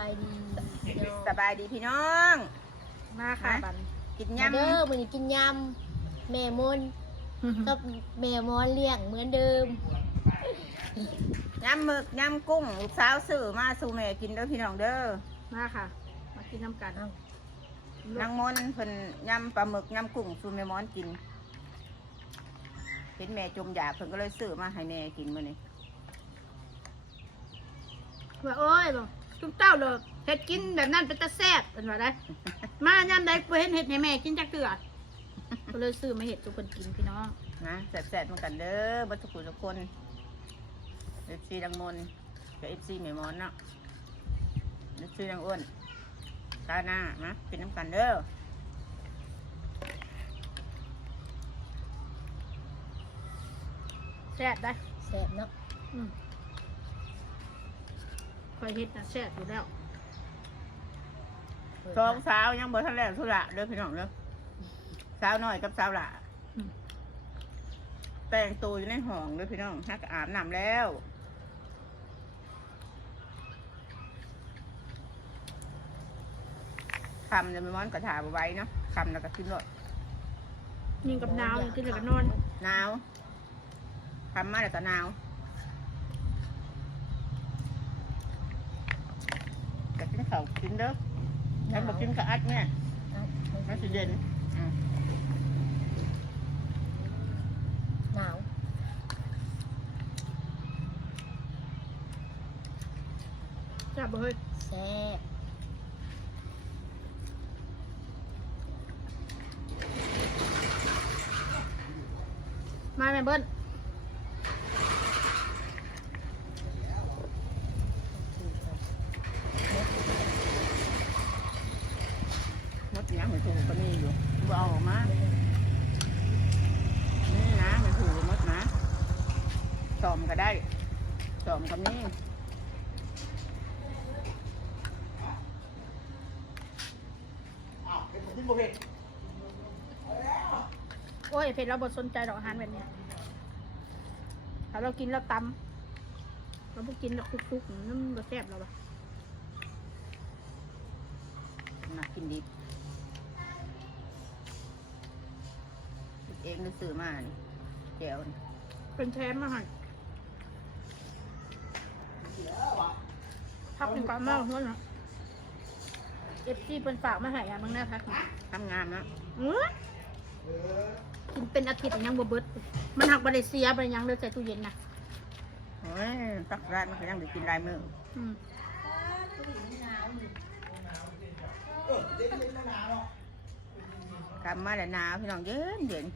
ายดีสบายดีพี่น้อง มาค่ะบัน กิน ยำ ยำ เด้อมื้อนี้กินยำแม่มนกับแม่มอนเลี้ยงเหมือนเดิม ยำหมึกยำกุ้งลูกสาวซื้อมาสู่แม่กินเด้อพี่น้องเด้อ มาค่ะ มากินน้ำกัน นางมนเพิ่นยำปลาหมึกยำกุ้งสู่แม่มอนกินเห็นแม่จมอยากเพิ่นก็เลยซื้อมาให้แม่กินมื้อนี้ ว่าโอ้ยบอกทุกเจ้าเลยเห็ดกินแบบนั้นเป็นตะแซ่บเป็นว่าได้ มาย่ำใดกูเห็นเห็ดให้แม่กินจักเตือดก็เลยซื้อมาเห็ดทุกคนกินพี่น้อง นะแซ่บๆเหมือนกันเด้อบ่ทุกคนทุกคน FC นางมนกับ FC แม่มอนเนาะ FC นางอ้วนตาหน้านะกินน้ำกันเด้อ แซ่บได้ แซ่บเนาะ คอยเห็ดนะแซ่บอยู่แล้ว สองสาวยังบ่ทันแล้วธุระเด้อพี่น้องเด้อสาวน้อยกับสาวหล่าแต่งตัวอยู่ในห้องเด้อพี่น้องฮักอาบน้ำแล้วคำจะไม่ม้อนกระถาบไว้เนาะคำแล้วก็ขึ้นรถ ยิงกับหนาวกินแล้วก็นอน หนาวคำมาแล้วก็หนาวจะกินข้าวกินเด้อฉันบอกกินกระอัดเนี่ยมันสิเย็น หนาว แซ่บบ่เฮ้ย แซ่บ มาแม่เบิ้ล มดเนี้ยเหมือนถูกก็มีอยู่บ่เอาออกมานี่นะเหมือนถูกมดนะสอมก็ได้สอมกับนี่ โอ้ยเผ็ดเราบดสนใจดอกอาหารแบบเนี้ยถ้าเรากินแล้วตำเราไม่กินแล้วคุกๆนั่นมันแซ่บเราปะ มากินดิบคิดเองได้ซื้อมานี่แก้วนี่ เป็นแทนมาให้พักหนึ่งก่อนมากเพื่อนนะเอฟซีเป็นฝากมาให้อะมึงแน่พักหนึ่ง ทำงานนะ กินเป็นอาทิตย์ยังบ่เบิดมันหักบริเซียบริยังเลยใส่ตู้เย็นนะ โอ้ยตักร้านมันก็ยังได้กินลายมือ อืม กลับมาแล้วหนาวพี่น้องเย็นเย็น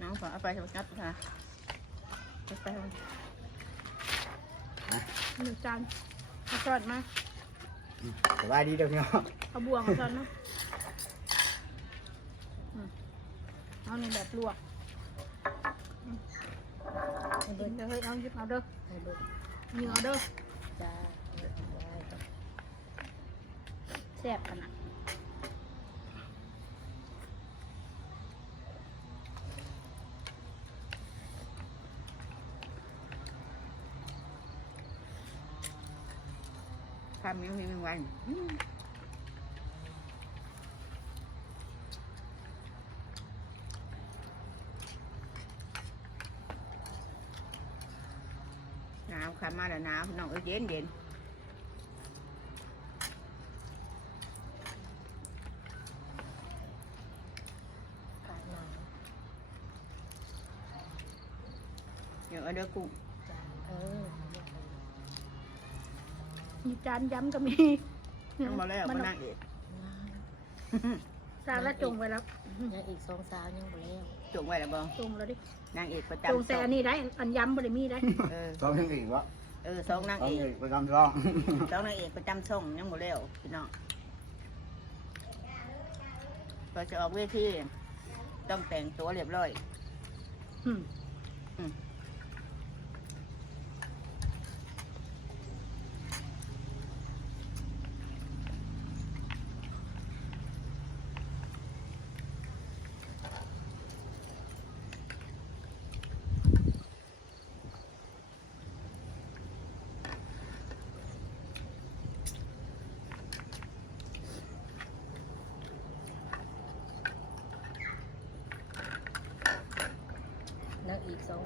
น้องขอเอาไปทำงัดค่ะไป หนึ่งจานเอาช้อนมา สบายดีเด้อพี่น้อง เอาบวงเอาช้อนมาเอาในแบบลวกเดี๋ยวเฮ้ยเอาหยิบเอาเด้อ ให้เบิ่ง ยิงเอาเด้อ จ้า แซ่บขนาด ทำยังมีแมงวันหนาวขับมาแล้วหนาวพี่น้องเอ้ยเย็นเย็น กาดหนาว เดี๋ยวเอาเด้อกุ้ง จ้ามีจานย้ำก็มี ยังมาแล้วมานั่งเอก จานละจงไว้แล้ว ยังอีก2สาวยังบ่แล้ว จงไว้แล้วบ่ จงแล้วดิ นางเอกประ จง จำ แต่อันนี้ได้อันย้ำบริมีได้ เออ ซ้อมยังอีกวะ สองนาง ซ้อม เอก อีกประจำซ้อม สองนางเอกประจำช่องยังบ่แล้วพี่น้องก็จะออกเวทีต้องแต่งตัวเรียบร้อย อืม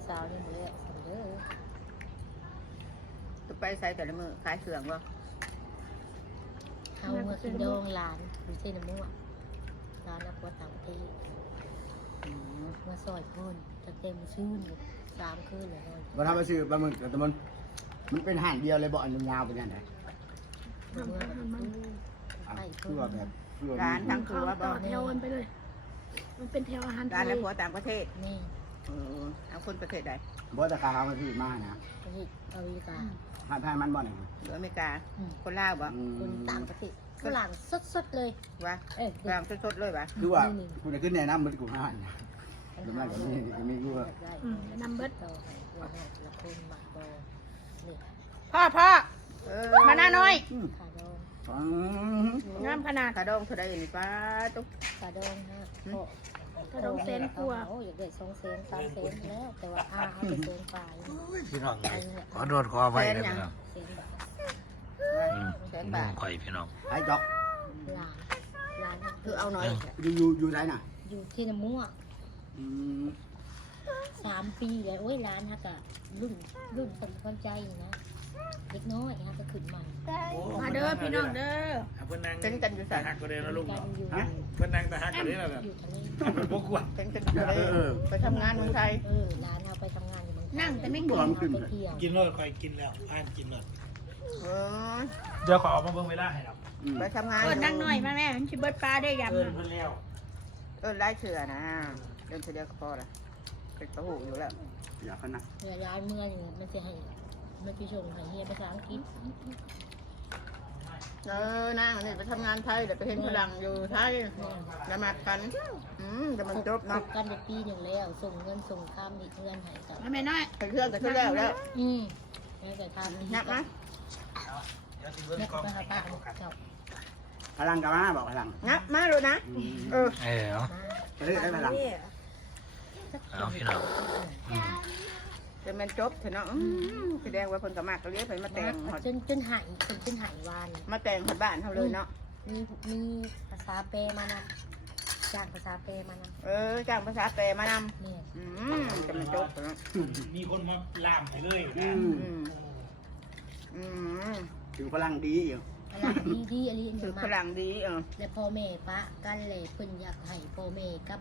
สาวนี่เลยสั่งเด้อ ตุไปใส่แต่ละมือขายเครื่องบ่ เอาเมื่อกินดองหลานอยู่ที่น้ำมั่วร้านนักวัดต่างประเทศ อืม มาซอยพ่นจะเต็มชื่น3 คืนเลยพ่น มาทำมาซื้อปลาหมึกแต่มันเป็นห่านเดียวเลยบ่อันยาวเป็นยังไง เมื่อไป คื พ่ อว่าแบบคือ ร้านทั้ง เขาต่อแถวกันไปเลย มันเป็นแถวอาหาร ร้าน ทะเล และผัวต่างประเทศ นี่ เอาคนประเทศใด บ่ตะกาเอามาซื้อมานะ ประเทศอเมริกา ห่านไทยมันบ่เนี่ย หรืออเมริกา คนลาวบ่ คนต่างประเทศฝรั่งสดๆเลย วะ เอ้ย กลางสดๆเลยวะ คือว่าคุณจะขึ้นแนะนำมันกูห่านนะทำไมก็ไม่รู้ว่า นำเบิด ต่อให้ละคนหมักบอนี่ พ่อ มาหน้าน้อย ขาดอง งามขนาด ขาดองเท่าใดนี่ป้าตุ๊ก ขาดองฮะ กระดองเซนกลัว โอ้ยอยากได้2 เซน3 เซนแล้วแต่ว่าเอาไปเซนปลาย พี่น้องขอโทษขออภัยนะพี่น้อง เซนแบบ แสน นุ่ บาท งข่อยพี่น้อง ไอ้จอก ร้าน คือเอาหน่อย อยู่ไหนน่ะ อยู่ที่น้ำมั่ว3 ปีแล้วโอ้ยร้านฮะกะรุ่นคนใจนะเด็กน้อยฮะก็ขึ้นใหม่ มาเด้อพี่น้องเด้อ เพิ่นนั่ง เป็นกันอยู่ ตา สั่น หักก็ได้นะลุง กันอยู่ เพิ่นนั่งตาหักก็ได้นะแบบ อยู่ทะเล มันบ่กวน เป็นกันอยู่เลยไปทำงานเมืองไทย ร้านเอาไปทำงานอยู่เมืองไทย นั่งแต่ไม่ บ่ กิน มันขึ้น ไปเที่ยว กินรถข่อยกินแล้วอ่านกินรถ เออ เดี๋ยวขอออกมาเบิ่งเวลาให้ครับ ไปทำงาน เปิดนั่งหน่อยมาแม่มันชิเบิดปลาได้ยำ เอิ้น น่ะ เพิ่นแล้ว ไล่เถื่อนะเดินเถื่อเดียวก็พอละเป็นประหูอยู่แล้ว อยากขนาด เนี่ยร้านเมื่อนี่มันจะให้มันจะชงให้เฮียภาษาอังกฤษ นางนี่ไปทำงานไทยเดี๋ยวไปเห็นฝรั่งอยู่ไทยจะมากันจะมันจบ ค เนาะ บกันไปปีหนึ่งแล้ว ส่งเงินส่งข้ามอีกเงินให้กับ มาแม่น้อย ไปเครื่องกันขึ้นแล้วแล้ว แล้วแต่ทำ นับนะ เดี๋ยวสิเบิ่ง เนี่ย กล้อง ไปหาป้าเจ้า พลังกับมาบอกพลัง นับมาเลยนะเออ เอา จะได้พลัง เอาพี่น้อง จะมันจบเถอะเนาะแสดงว่าคนกับมากก็เรียกไปมาแต่ง จนหายจนหายวาน มาแต่งคนบ้านเขาเลยเนาะ มีภาษาเปรมานำจากภาษาเปรมาน จ้างภาษาแปลมาน ำเนี่ย ำจะมันจบเนาะ มีคนมาล่ามให้เลยนะ ถึงพลังดีอยู่ อะไรดีอะไร คือ มา ฝรั่งดีเออ และพ่อแม่ปะกันเลยเพิ่นอยากให้พ่อแม่กับ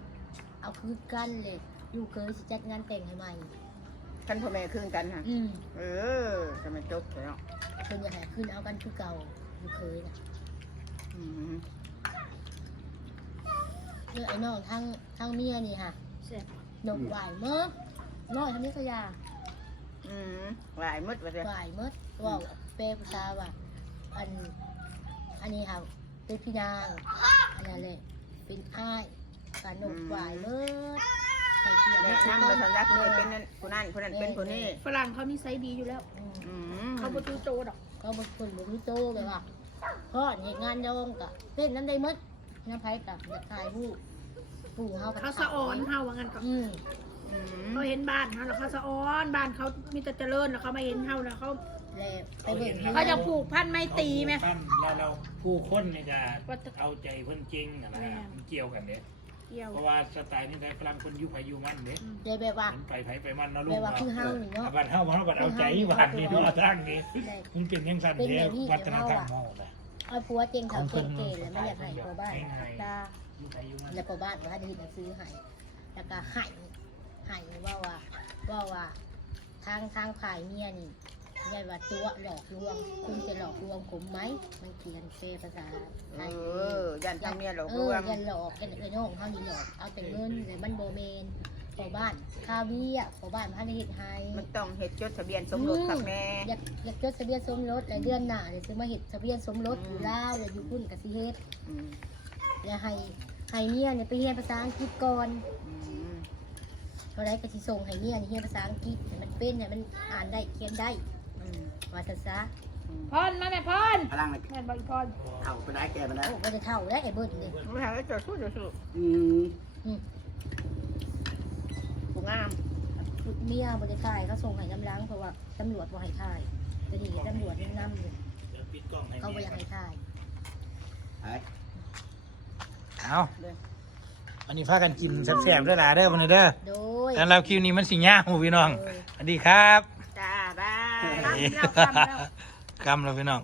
เอาคืนกันเลยลูกเคยสิจัดงานแต่งให้ใหม่ ท่านพ่อแม่คืนกันฮะจะมันจบเนาะ เพิ่นอยากให้คืนเอากันคือเก่าลูกเคยนะไอ้น้องทั้งเมียนี่ค่ะ เสร็จ นกหวายเมื่อน้อยทำนี้ก็ยา หลายมืดไปเลย หวายเมื่อว่าเปรภาษาว่าอันนี้ค่ะเป็นพี่นางอันนั้นเลยเป็นอ้ายการนกหวายเมื่อใส่เกียร์ แนะนำไปสัญญาณเลยเป็นคนนั้นคนนั้นเป็นคนนี้ ฝรั่งเขานิสัยดีอยู่แล้ว เขาประตูโจดอก เขาบางคนบอกรู้โตแบบว่าพ่อเหตุงานโยงกับเล่นน้ำได้มดน้ำไผ่กับจะตายผู้เฮา เขาสะอ่อนเฮาว่างั้นก็เขาเห็นบ้านเขาแล้วเขาสะอ่อนบ้านเขามีแต่เจริญแล้วเขามาเห็นเฮาแล้วเขา แล้วไปเบิ่ง เขาจะผูกพันไม่ตรีไหม เราผู้คนเนี่ยจะเอาใจเพิ่นเก่งนะมันเกี่ยวกันเด้ เกี่ยว เพราะว่าสไตล์นี่ไทยฝรั่งคนอยู่ไผอยู่มันเด้ เดี๋ยวแบบว่า มันไปไผไปมันเนาะลู แบ ก บว่าคือเฮานี่เนาะ บัดเฮาบัดเอาใจบัดนี่เนาะทางนี้มันเป็นยังสั่นเด้วัฒนธรรมเฮาน่ะ เอาผัวเจงเขาเก่งเก๋แล้วไม่อยากให้ผัวบ้านตา อยู่ไผอยู่มัน แล้วผัวบ้านว่าได้หนังสือให้แล้วก็ให้ว่าทางฝ่ายเมียนี่ได้ว่าตัวหลอกลวงคุณจะหลอกลวงผมไหมมันเขียนเฟภาษาไทย ยันทางเมียหลอกลวง ยันหลอกกันเลยน้องเขานี่หลอกเอาแต่เงินเลยมันโบเมนพอบ้านคาวีอ่ะพอบ้านพันธุ์เฮ็ดไฮ มันต้องเห็ดจดทะเบียนสมรสครับแม่ อยากจดทะเบียนสมรสแล้วเดือนหน้าเลยซื้อมาเฮ็ดทะเบียนสมรสอยู่ลาวแล้วอยู่พุ่นกับสิเฮ็ดแล้วให้เมียเนี่ยไปเรียนภาษาอังกฤษก่อนเท่าไรก็สิส่งให้เมียนี่เรียนภาษาอังกฤษให้มันเป็นให้มันอ่านได้เขียนได้ว่าซะ พรมาแม่พร พลัง แม่บอกอีพร เท่าไปได้แก่ไปแล้ว โอ้บ่ได้เท่าแล้วไอ้เบิดนี่ ไม่ทำให้จดสู้จดสู้ผู้งาม เมียบ่ได้ขายเขาส่งให้กำลังเพราะว่าตำรวจบ่ให้ขายแต่นี่ตำรวจยังนำอยู่ เดี๋ยวปิดกล้องให้ เขาบ่อยากให้ขาย เอาอันนี้พากันกินแซ่บๆด้วยล่ะเด้อมื้อนี้เด้อ โดย ย แล้วเราคลิวนี้มันสิยาวพี่น้องสวัสดีครับ จ้าบาย แล้ว กำแล้วพี่น้อง